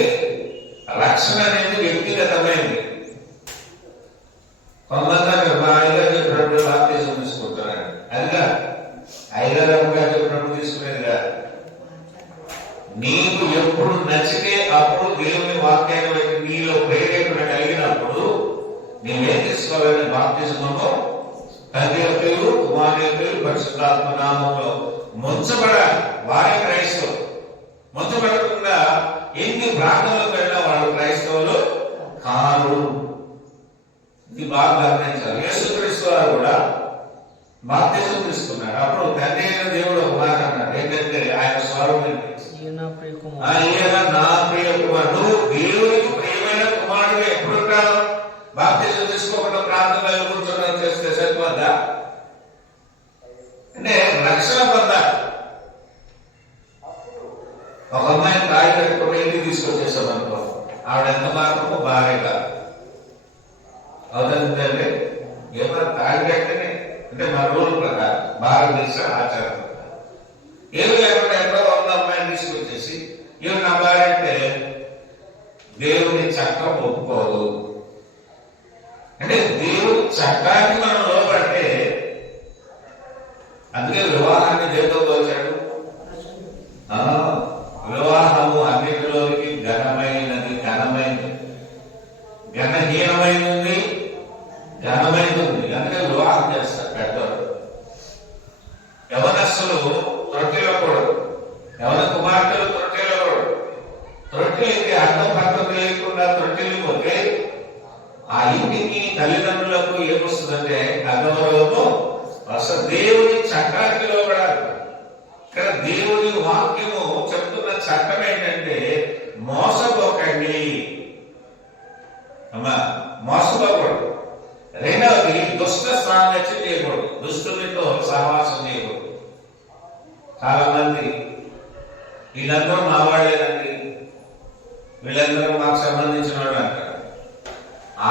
రక్షణ అనేది వ్యక్తిగతమైంది. కొంతమంది మా అయ్యగారు చెప్పినప్పుడు బాప్తిజం తీసుకుంటారండి. అదిగా అయ్యగారు అమ్మగారు చెప్పినప్పుడు తీసుకునేది కాదు. నీకు ఎప్పుడు నచ్చితే అప్పుడు దేవుని వాక్యాన్ని బట్టి నీలో ప్రేరేపణ కలిగినప్పుడు నీవేం తీసుకోవాలని బాప్తిజంలో తండ్రి యొక్క పేరు, కుమారుని యొక్క పేరు, పరిశుద్ధాత్మ నామంలో ముంచబడాలి. వారి క్రైస్తవులు ముంచబడకుండా ఎన్ని ప్రాంతాలకు వెళ్ళినా వాళ్ళు క్రైస్తవులు కారు. ఇది బాగా గమనించాలి. యేసుక్రీస్తు వారు కూడా బాప్తిజం తీసుకున్నాడు. అప్పుడు తండ్రి అయిన దేవుడు ఒక మాట అన్నాడు, ఏంటంటే ఆయన స్వరూపం, ఈయన నా ప్రియ కుమారుడు. దేవునికి ప్రియమైన కుమారుడు ఎప్పుడు ఉంటాడు? బాప్తిజం తీసుకోకుండా ప్రాంతంలో కూర్చొని చేస్తే సరిపోద్దా? అంటే రక్షణ పొందాలి. ఒక అమ్మాయిని తాగి కట్టుకుని ఇంటికి తీసుకొచ్చేసాం అనుకో, ఆవిడ ఎంత మాత్రమో భార్య కాదు. అవుతుందంటే ఏమైనా తాగి కట్టనే అంటే మన రూల్ ప్రకారం, భారతదేశ ఆచారం ప్రకారం ఏమి లేకుండా ఎక్కడో ఉన్న అమ్మాయిని తీసుకొచ్చేసి ఏమి నా భార్య అంటే దేవుని చట్టం ఒప్పుకోదు. అంటే దేవుడి చట్టానికి మనం లోపడితే, అందుకే వివాహాన్ని దేవుతో పోల్చాడు. వివాహము అన్నిటిలోకి ఘనమైనది, ఘనమైనది, ఘనహీనమైనది, ఘనమైనది. అందుకే వివాహం చేస్తారు పెద్దవారు. యవనస్తులు త్రొట్టిల్లకూడదు, యవన కుమార్తెలు త్రొట్టిల్లకూడదు. త్రొట్టిల్లికి అర్థం పర్థం లేకుండా త్రొట్టిల్లిపోతే ఆ ఇంటికి తల్లిదండ్రులకు ఏమొస్తుందంటే అగౌరవము అసలు దేవుని చట్టానికి లోపడాలి. ఇక్కడ దేవుని వాక్యము చెప్తున్న చట్టం ఏంటంటే మోసపోకండి. అమ్మా, మోసపోకూడదు. రెండవది దుష్ట సాంగత్యం చేయకూడదు, దుష్టులతో సహవాసం చేయకూడదు. చాలా మంది వీళ్ళందరూ మా వాళ్ళేనండి, వీళ్ళందరూ మాకు సంబంధించిన వాళ్ళు అంటారు.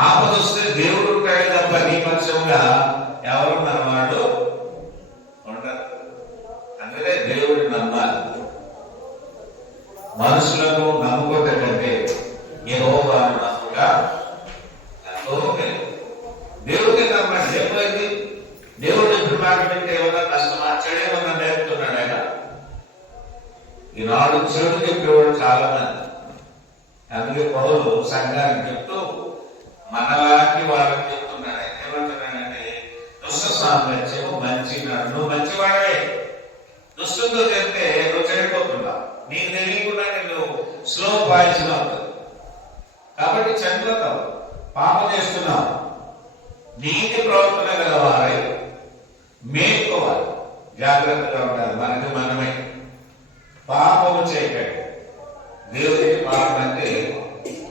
ఆపదొస్తే దేవుడు ఉంటాడు తప్ప నీ పక్షంగా ఎవరు నమ్మవాడు ఉంటారు. అందుకే దేవుడు నమ్మాలి. మనుషులను నమ్ముకోవటం కంటే యెహోవాను నమ్ముట ఎంతో మేలు. దేవుడిని నమ్మండి. ఏమైంది? దేవుడు ఎప్పుడు మాట్లాడితే ఏమన్నా కష్టమా? చెడేమన్నా నేర్పుతున్నాడు ఆయన. ఈనాడు చెడు చెప్పేవాడు చాలా మంది. అందుకే పౌలు సంఘానికి చెప్తూ మనలాంటి వాళ్ళకి చెప్తున్నాడు. ఏమంటున్నాడంటే దుష్ట సామ్రాజ్యం మంచి నాడు. నువ్వు మంచివాడే, దుష్టుతో చెప్తే నువ్వు చెడిపోతున్నావు. నీకు తెలియకుండా నేను స్లో పాయిజన్ అవుతుంది. కాబట్టి చనిపోతావు, పాపం చేస్తున్నావు. నీతి ప్రవర్తన గలవారై మేల్కోవాలి, జాగ్రత్తగా ఉండాలి. మనకి మనమే పాపము చేయకండి. దేవుడికి పాపం అంటే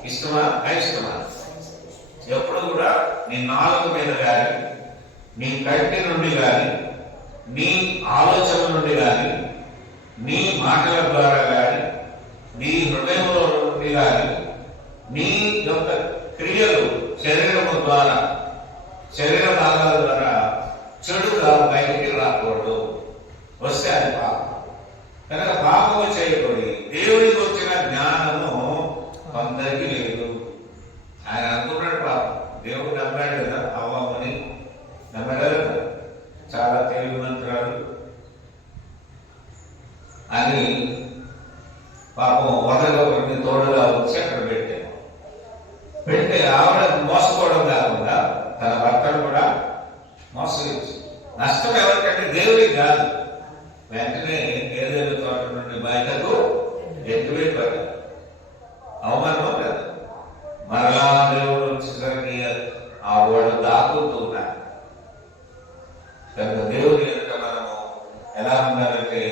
ఇష్టమా అయిష్టమా? ఎప్పుడు కూడా నీ నాలుగు మీద కానీ, నీ కంటి నుండి కానీ, నీ ఆలోచన నుండి కానీ, నీ మాటల ద్వారా కానీ, నీ హృదయంలో నుండి కానీ, నీ యొక్క క్రియలు శరీరము ద్వారా, శరీర భాగాల ద్వారా చెడుగా బయటికి రాకూడదు. వస్తే అది పాపం. కనుక పాపము చేయకూడదు. దేవుడికి వచ్చిన జ్ఞానము కొందరికి లేదు. ఆయన అనుకున్నాడు పాపం. దేవుడు నమ్మాడు కదా, అవ్వమని నమ్మాడు కదా, చాలా తెలివిమంతురాలు అని పాపం ఒకరిని తోడుగా వచ్చి అక్కడ పెడితే ఆవిడ మోసపోవడం కాకుండా తన భర్తను కూడా మోసగించి. నష్టం ఎవరికంటే దేవుడికి కాదు. వెంటనే ఏదైనా తోట నుండి బయటకు ఎత్తివేయబడ్డారు. అవమానం కదా. మరలా దేవుడు వచ్చేసరికి ఆ వాళ్ళు దాక్కుతూ ఉన్నారు. కనుక దేవుని ఎదుట మనము ఎలా ఉండాలంటే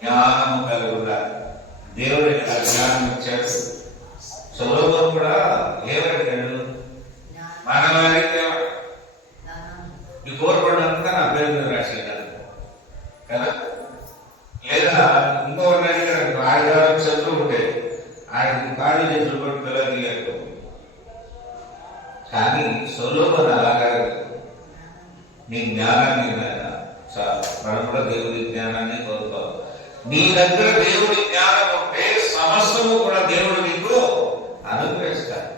జ్ఞానము కలిగి ఉండాలి. దేవుడు జ్ఞానం ఇచ్చాడు. సొలొమోను కూడా ఏమడిగాడు? మన వారికి ఈ కోరుకోవడంతా నా పేరు మీద రాసేయాలి కదా. లేదా ఇంకొకటి అడిగాడు, ఆయన శత్రువు ఉంటే ఆయనకి కాళ్ళు చేతులు కొట్టి పిల్లలు. కానీ సొలొమోను అలాగా నీ జ్ఞానాన్ని మనం కూడా దేవుడి జ్ఞానాన్ని కోరుతాం. నీ దగ్గర దేవుడి జ్ఞానం ఉంటే సమస్తము కూడా దేవుడు నీకు అనుగ్రహిస్తాడు.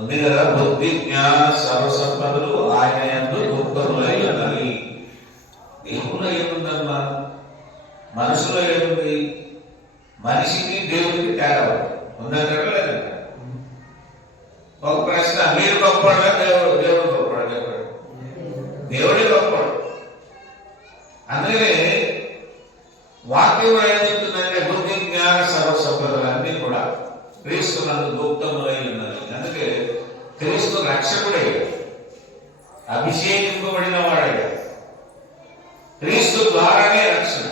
ఉంది కదా, బుద్ధి జ్ఞాన సర్వసంపదలు ఆయన యందు గుప్తములై ఉన్నవి. దేవుల్లో ఏముందమ్మా? మనసులో ఏముంది? మనిషికి దేవుడికి తేడా ఉందంటారా లేదంట? ఒక ప్రశ్న, మీరు గొప్పవాడా దేవుడు గొప్పవాడా? చెప్పండి. దేవుడే గొప్పవాడు. అందుకనే వాక్యం ఏం చెప్తుందంటే బుద్ధి జ్ఞాన సర్వసంపదలన్నీ కూడా క్రీస్తు నందు గుప్తములై ఉన్నది. అందుకే క్రీస్తు రక్షకుడే, అభిషేకింపబడిన వాడే. క్రీస్తు ద్వారానే రక్షణ.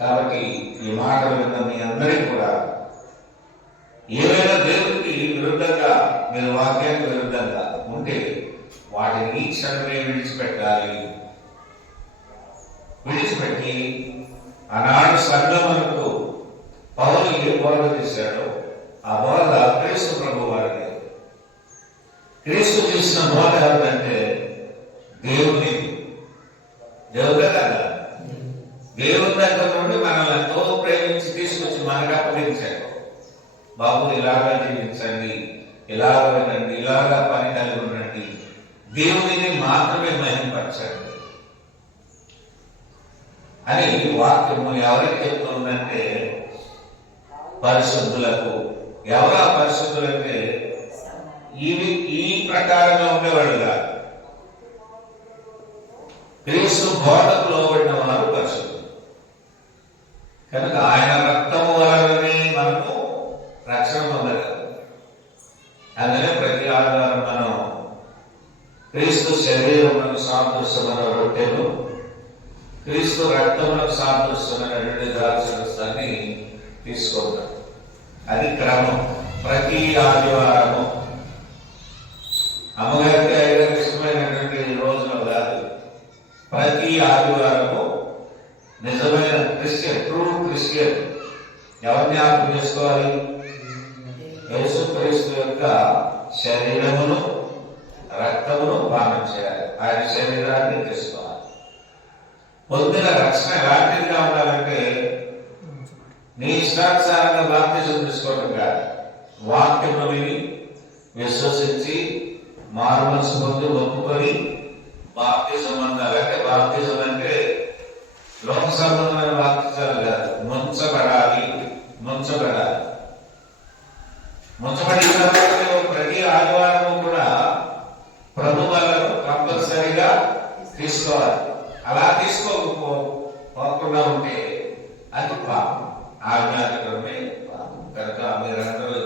కాబట్టి ఈ మాటలు విన్న మీ అందరికీ కూడా ఏమైనా దేవుడికి విరుద్ధంగా, మీరు వాక్యానికి విరుద్ధంగా ఉంటే వాటిని క్షణమే విడిచిపెట్టాలి. విడిచిపెట్టి ఆనాడు సంగమునకు పౌలు ఏ బోధ చేశాడో ఆ బోధ క్రీస్తు ప్రభు వారిని. క్రీస్తు చేసిన బోధ ఎవరంటే దేవుని. దేవుడే కదా. దేవుని దగ్గర నుండి మనల్ని ఎంతో ప్రేమించి తీసుకొచ్చి మనకు అప్పగించాడు. బాబు ఇలాగా జీవించండి, ఇలాగ వినండి, ఇలాగా పని కలిగి ఉండండి, దేవునిని మాత్రమే మహిమపరచండి అని వాక్యము ఎవరికి చెప్తుందంటే పరిశుద్ధులకు. ఎవరు ఆ పరిశుద్ధులంటే ఈ ప్రకారంగా ఉండేవాడు కాదు. క్రీస్తు బోధకు లోబడిన వారు పరిశుద్ధులు. కనుక ఆయన రక్తము వలననే మనము రక్షణ పొందగలం. అందుకనే ప్రతి ఆదివారం మనం క్రీస్తు శరీరమునకు సాదృశ్యమైన రొట్టెను, క్రీస్తు రక్తమునకు సాదృశ్యమైన 2 ద్రాక్షరసాన్ని తీసుకుంటాం. అది క్రమం. ప్రతి ఆదివారము అమ్మగారికి ఐదరికి ఇష్టమైనటువంటి రోజులు కాదు. ప్రతి ఆదివారము నిజమైన క్రిస్టియన్, ట్రూ క్రిస్టియన్ ఎవరిని జ్ఞాపకం చేసుకోవాలి? యేసుక్రీస్తు యొక్క శరీరమును రక్తమును పానం చేయాలి. ఆయన శరీరాన్ని తీసుకోవాలి. పొందిన రక్షణ ఎలాంటిదిగా ఉండాలంటే నీ ఇష్టానుసారంగా బాప్తిజం తీసుకోవడం కాదు. వాక్యమును విని విశ్వసించి మారుమనసు పొంది ఒప్పుకొని బాప్తిజం అన్నారు. అంటే బాప్తిజం అంటే లోక సంబంధమైన బాప్తిజాలు కాదు. ముంచబడాలి. ముంచబడిన ప్రతి ఆదివారం కూడా ప్రభు వలను కంపల్సరీగా తీసుకోవాలి. అలా తీసుకోకపోకుండా ఉంటే అది పాపం. ఆజ్ఞాచకరమే పాపం. కనుక మీరందరూ